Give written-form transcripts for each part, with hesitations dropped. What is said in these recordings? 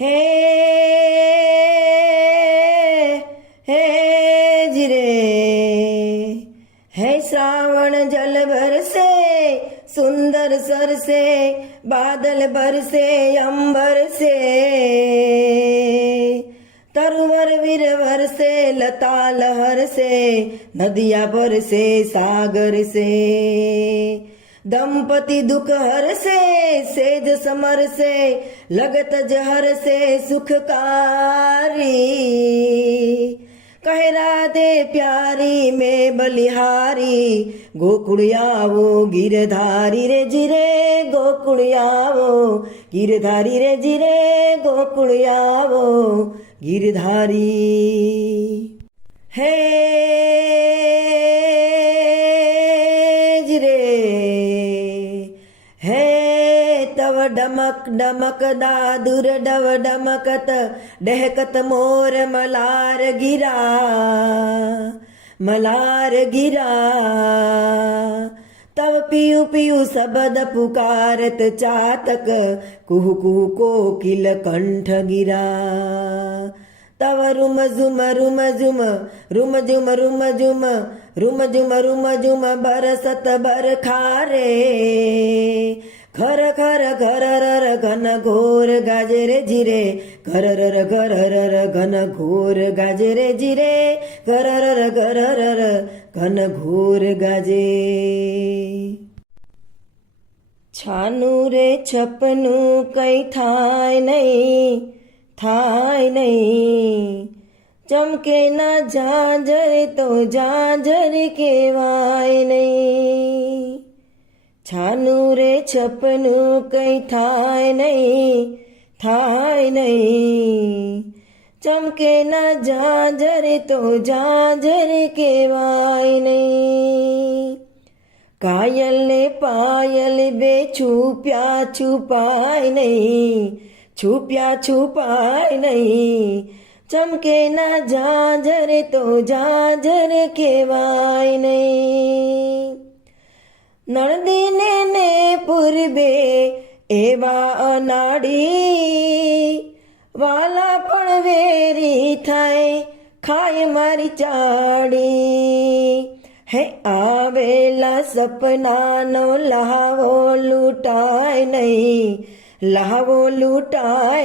હે હે જીરે है श्रावण जल बरसे सुंदर सरसे बादल बरसे अंबर से तरवर विरवर से लता लहर से नदिया बरसे सागर से दंपति दुख हर से सेज समर से लगत जहर से सुखकारी कह राधे प्यारी में बलिहारी गोकुड़ियावो गिरधारी रे जिरे गोकुड़ियावो गिरधारी रे जिरे गोकुड़ियावो गिरधारी है जिरे है तव डमक डमक दादुर डव डमकत डहकत मोर मलार गिरा तव पियु पियु सबद पुकारत चातक कुहु कुहु कोकिल कंठ गिरा तव रुम झुम रुम झुम रुम झुम रुम झुम रुम झुम रुम झुम बरसत बरखारे खर खर घर रर घन घोर गाजे रे जिरे घर रर घन घोर गाजे रे जिरे घर रर घन घोर गाजे छानु रे छपनु कई थाय नहीं चमके ना झांझर तो झांझर केवाय नहीं छानु रे छपनु कई थाय नहीं चमके ना झांझर तो झांझर केवाय नहीं कायल ने पायल बे छुप्या छुपाय नहीं चमके ना झांझर तो झांझर केवाय नहीं नळदीने ने पूर्वे एवा अनाड़ी वाला पण वेरी थाय खाय मारी चाड़ी है आवेला सपनानो लहावो लूटाय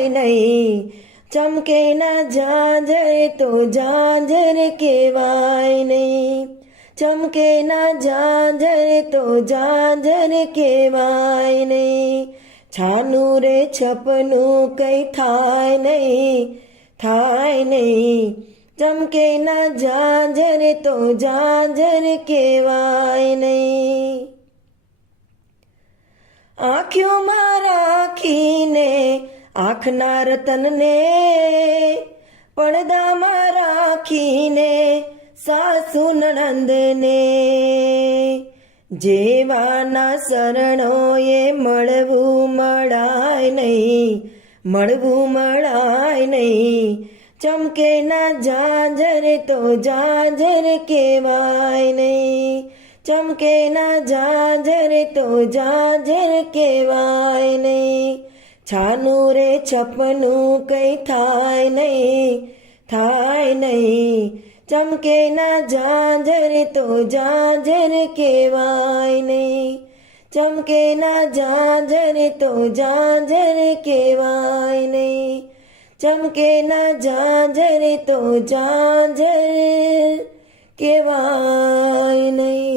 नहीं चमके ना झांझर तो झांझर केवाय नहीं चमके ना झांझर तो झांझर केवाय नहीं छानु रे छपनु कई थाय नहीं चमके ना झांझर तो झांझर केवाय नहीं आँख्यों में राखीने आँखना रतन ने પડદા માં રાખીને સાસુ નણંદને જેવાના શરણોએ મળવું મળાય નહીં ચમકે ના ઝાંઝર તો ઝાંઝર કહેવાય નહીં ચમકે ના ઝાંઝર તો ઝાંઝર કહેવાય નહીં છાનું રે છપનું કઈ થાય નહીં ચમકે ના ઝાંઝર તો ઝાંઝર કહેવાય નહીં ચમકે ના ઝાંઝર તો ઝાંઝર કહેવાય નહીં ચમકે ના ઝાંઝર તો ઝાંઝર કહેવાય નહીં.